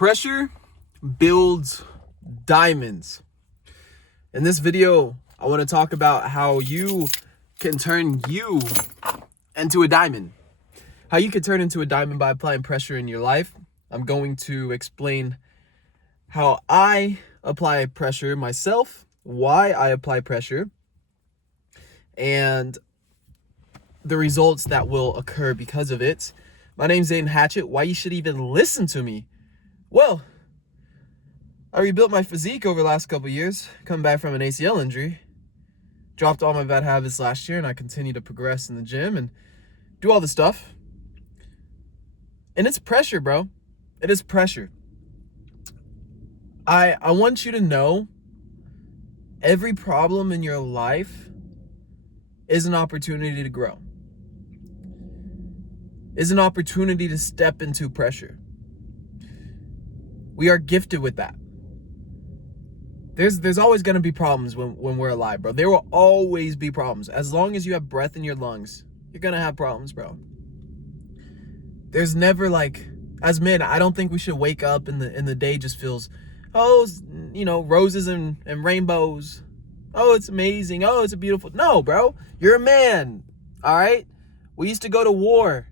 Pressure builds diamonds. In this video, I want to talk about how you can turn you into a diamond. How you can turn into a diamond by applying pressure in your life. I'm going to explain how I apply pressure myself, why I apply pressure, and the results that will occur because of it. My name's Zayden Hatchett. Why you should even listen to me? Well, I rebuilt my physique over the last couple years, coming back from an ACL injury. Dropped all my bad habits last year, and I continue to progress in the gym and do all the stuff. And it's pressure, bro. It is pressure. I want you to know every problem in your life is an opportunity to grow. Is an opportunity to step into pressure. We are gifted with that. There's always going to be problems when we're alive, bro. There will always be problems. As long as you have breath in your lungs, you're going to have problems, bro. There's never as men, I don't think we should wake up and the day just feels, roses and rainbows. Oh, it's amazing. Oh, it's a beautiful. No, bro. You're a man. All right? We used to go to war.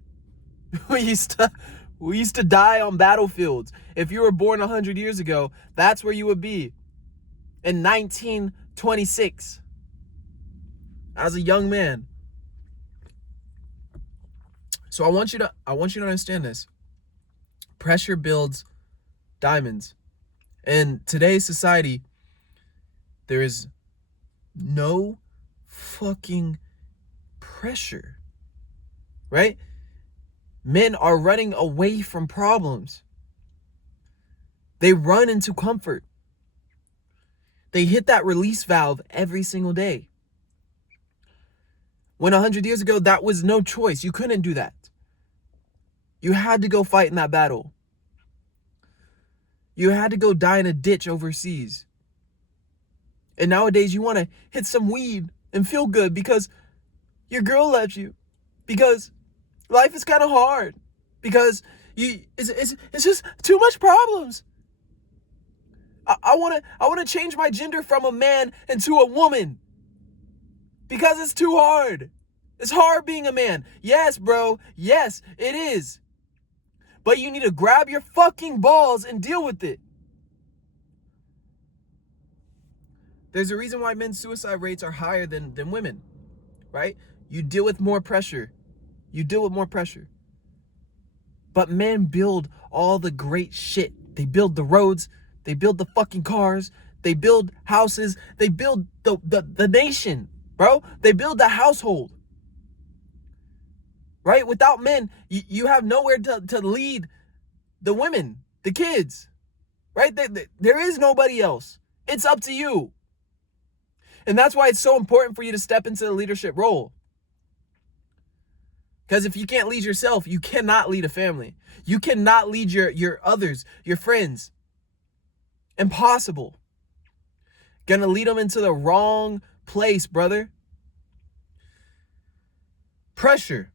We used to die on battlefields. If you were born 100 years ago, that's where you would be. In 1926, as a young man. So I want you to understand this. Pressure builds diamonds. In today's society, there is no fucking pressure, right? Men are running away from problems. They run into comfort. They hit that release valve every single day. When 100 years ago, that was no choice. You couldn't do that. You had to go fight in that battle. You had to go die in a ditch overseas. And nowadays, you want to hit some weed and feel good because your girl left you. Because life is kind of hard. Because it's just too much problems. I want to change my gender from a man into a woman because it's too hard. It's hard being a man. Yes, bro. Yes, it is. But you need to grab your fucking balls and deal with it. There's a reason why men's suicide rates are higher than women, right? You deal with more pressure. But men build all the great shit. They build the roads. They build the fucking cars. They build houses. They build the nation, bro. They build the household. Right? Without men, you have nowhere to lead the women, the kids. Right? There is nobody else. It's up to you. And that's why it's so important for you to step into the leadership role. Because if you can't lead yourself, you cannot lead a family. You cannot lead your others, your friends. Impossible. Gonna lead them into the wrong place, brother. Pressure.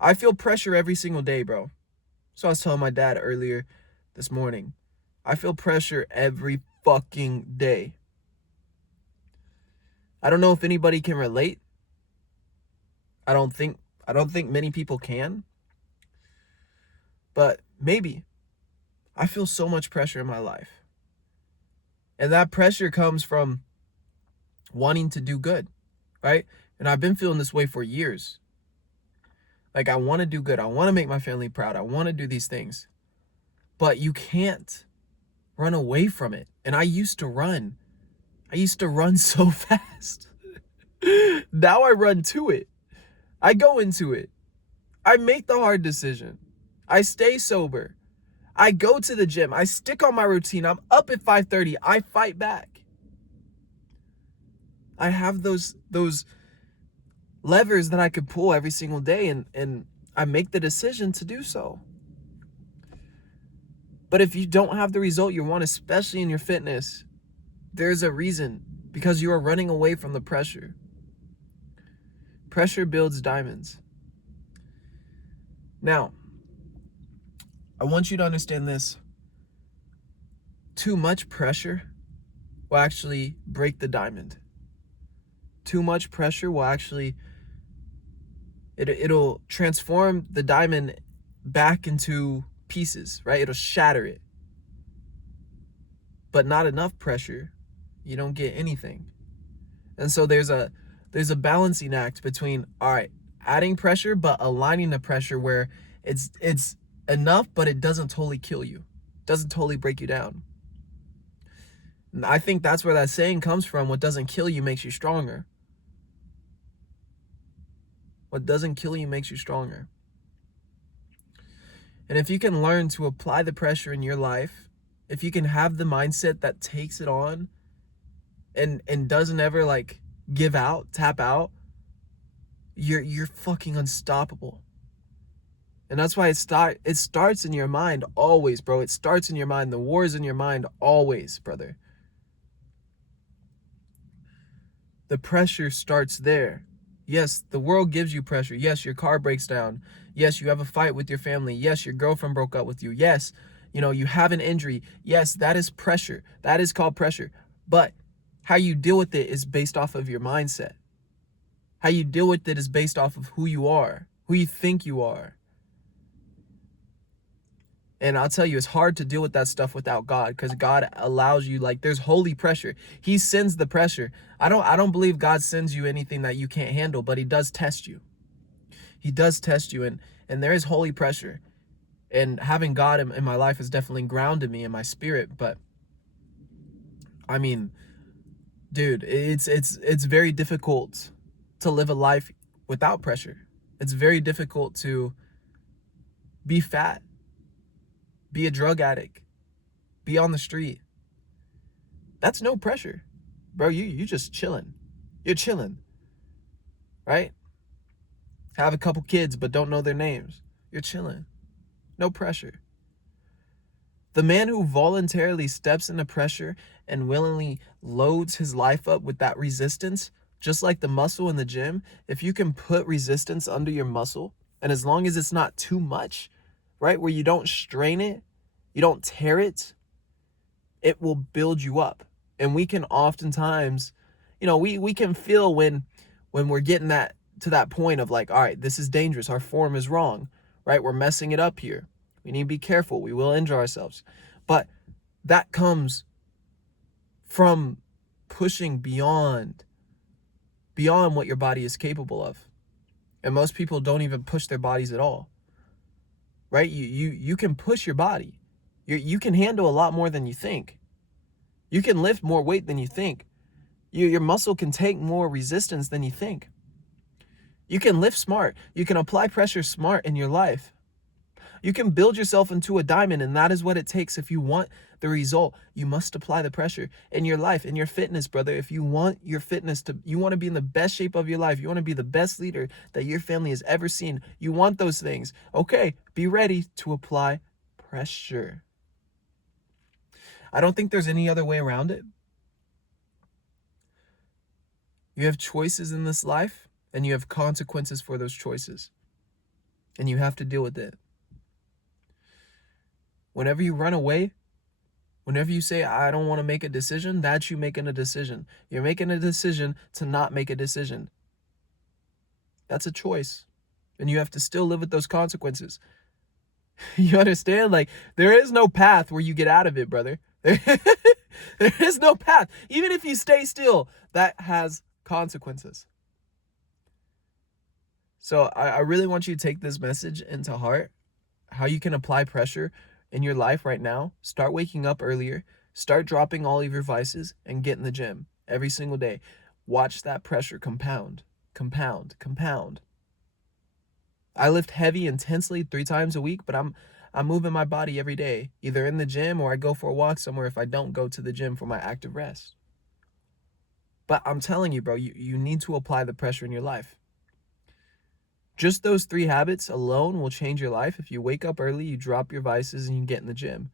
I feel pressure every single day, bro. So I was telling my dad earlier this morning. I feel pressure every fucking day. I don't know if anybody can relate. I don't think many people can. But maybe. I feel so much pressure in my life. And that pressure comes from wanting to do good, right? And I've been feeling this way for years. I want to do good. I want to make my family proud. I want to do these things. But you can't run away from it. And I used to run. I used to run so fast. Now I run to it. I go into it. I make the hard decision. I stay sober. I go to the gym. I stick on my routine. I'm up at 5:30. I fight back. I have those levers that I could pull every single day, and I make the decision to do so. But if you don't have the result you want, especially in your fitness, there's a reason. Because you are running away from the pressure. Pressure builds diamonds. Now, I want you to understand this. Too much pressure will actually break the diamond. Too much pressure will actually, it'll transform the diamond back into pieces, right? It'll shatter it. But not enough pressure, you don't get anything. And so there's a balancing act between, all right, adding pressure but aligning the pressure where it's enough but it doesn't totally kill you, doesn't totally break you down. And I think that's where that saying comes from: what doesn't kill you makes you stronger. What doesn't kill you makes you stronger. And if you can learn to apply the pressure in your life, if you can have the mindset that takes it on and doesn't ever like give out, tap out, you're fucking unstoppable. And that's why it starts in your mind always, bro. It starts in your mind. The war is in your mind always, brother. The pressure starts there. Yes, the world gives you pressure. Yes, your car breaks down. Yes, you have a fight with your family. Yes, your girlfriend broke up with you. Yes, you have an injury. Yes, that is pressure. That is called pressure. But how you deal with it is based off of your mindset. How you deal with it is based off of who you are, who you think you are. And I'll tell you, it's hard to deal with that stuff without God, because God allows you, like, there's holy pressure. He sends the pressure. I don't believe God sends you anything that you can't handle, but he does test you. He does test you, and there is holy pressure. And having God in my life has definitely grounded me in my spirit. But I mean, dude, it's very difficult to live a life without pressure. It's very difficult to be fat, be a drug addict, be on the street. That's no pressure, bro. You just chilling. You're chilling, right? Have a couple kids but don't know their names. You're chilling. No pressure. The man who voluntarily steps into pressure and willingly loads his life up with that resistance, just like the muscle in the gym, if you can put resistance under your muscle, and as long as it's not too much, right, where you don't strain it, you don't tear it, it will build you up. And we can oftentimes, we can feel when we're getting that to that point of like, all right, this is dangerous. Our form is wrong, right? We're messing it up here. We need to be careful. We will injure ourselves. But that comes from pushing beyond what your body is capable of. And most people don't even push their bodies at all, right? You can push your body. You can handle a lot more than you think. You can lift more weight than you think. Your muscle can take more resistance than you think. You can lift smart. You can apply pressure smart in your life. You can build yourself into a diamond, and that is what it takes. If you want the result, you must apply the pressure in your life, in your fitness, brother. If you want your fitness you want to be in the best shape of your life, you want to be the best leader that your family has ever seen, you want those things. Okay, be ready to apply pressure. I don't think there's any other way around it. You have choices in this life, and you have consequences for those choices. And you have to deal with it. Whenever you run away, whenever you say, I don't want to make a decision, that's you making a decision. You're making a decision to not make a decision. That's a choice. And you have to still live with those consequences. You understand? Like, there is no path where you get out of it, brother. There is no path. Even if you stay still, that has consequences. So I really want you to take this message into heart, how you can apply pressure in your life right now. Start waking up earlier, start dropping all of your vices, and get in the gym every single day. Watch that pressure compound, compound, compound. I lift heavy intensely 3 times a week, but I'm moving my body every day, either in the gym or I go for a walk somewhere if I don't go to the gym for my active rest. But I'm telling you, bro, you need to apply the pressure in your life. Just those 3 habits alone will change your life. If you wake up early, you drop your vices, and you get in the gym.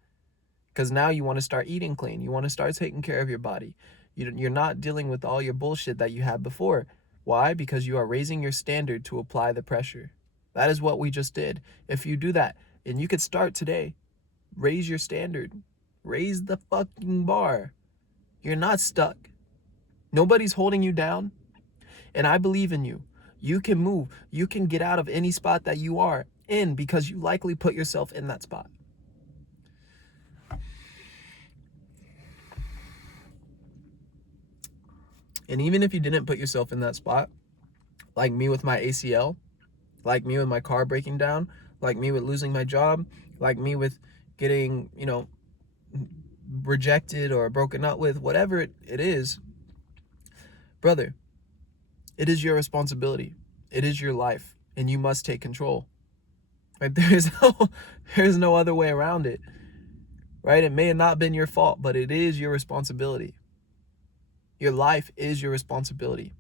Because now you want to start eating clean. You want to start taking care of your body. You're not dealing with all your bullshit that you had before. Why? Because you are raising your standard to apply the pressure. That is what we just did. If you do that, and you could start today, raise your standard. Raise the fucking bar. You're not stuck. Nobody's holding you down. And I believe in you. You can move. You can get out of any spot that you are in because you likely put yourself in that spot. And even if you didn't put yourself in that spot, like me with my ACL, like me with my car breaking down, like me with losing my job, like me with getting, rejected or broken up with, whatever it is, brother, it is your responsibility. It is your life, and you must take control. Right? There's no other way around it. Right? It may have not been your fault, but it is your responsibility. Your life is your responsibility.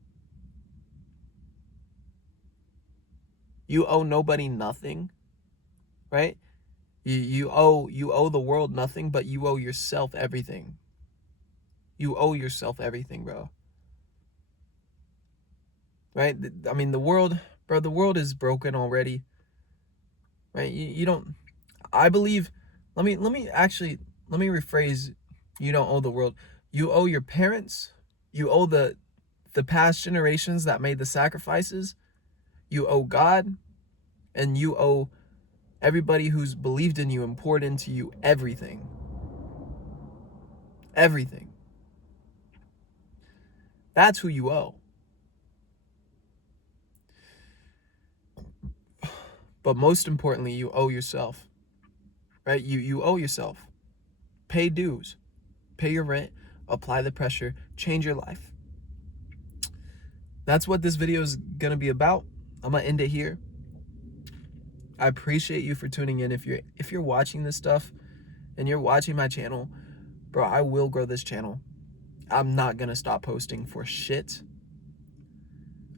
You owe nobody nothing, right? You owe the world nothing, but you owe yourself everything. You owe yourself everything, bro. Right? I mean, the world is broken already. Right? You don't. I believe. Let me rephrase. You don't owe the world. You owe your parents. You owe the past generations that made the sacrifices. You owe God, and you owe everybody who's believed in you and poured into you everything. Everything. That's who you owe. But most importantly, you owe yourself. Right? You owe yourself. Pay dues. Pay your rent. Apply the pressure. Change your life. That's what this video is going to be about. I'm going to end it here. I appreciate you for tuning in. If you're watching this stuff and you're watching my channel, bro, I will grow this channel. I'm not going to stop posting for shit.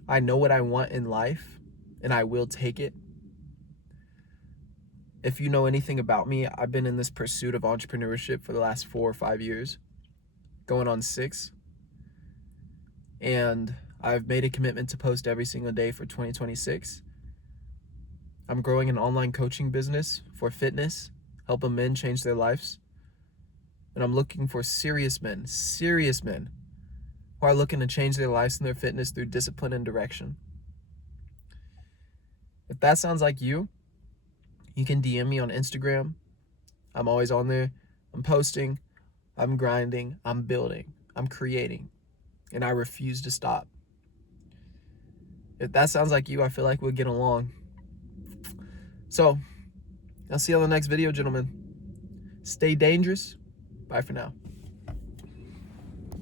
I know what I want in life, and I will take it. If you know anything about me, I've been in this pursuit of entrepreneurship for the last 4 or 5 years, going on 6. And I've made a commitment to post every single day for 2026. I'm growing an online coaching business for fitness, helping men change their lives. And I'm looking for serious men who are looking to change their lives and their fitness through discipline and direction. If that sounds like you, you can DM me on Instagram. I'm always on there. I'm posting. I'm grinding. I'm building. I'm creating. And I refuse to stop. If that sounds like you, I feel like we'll get along. So, I'll see you on the next video, gentlemen. Stay dangerous. Bye for now.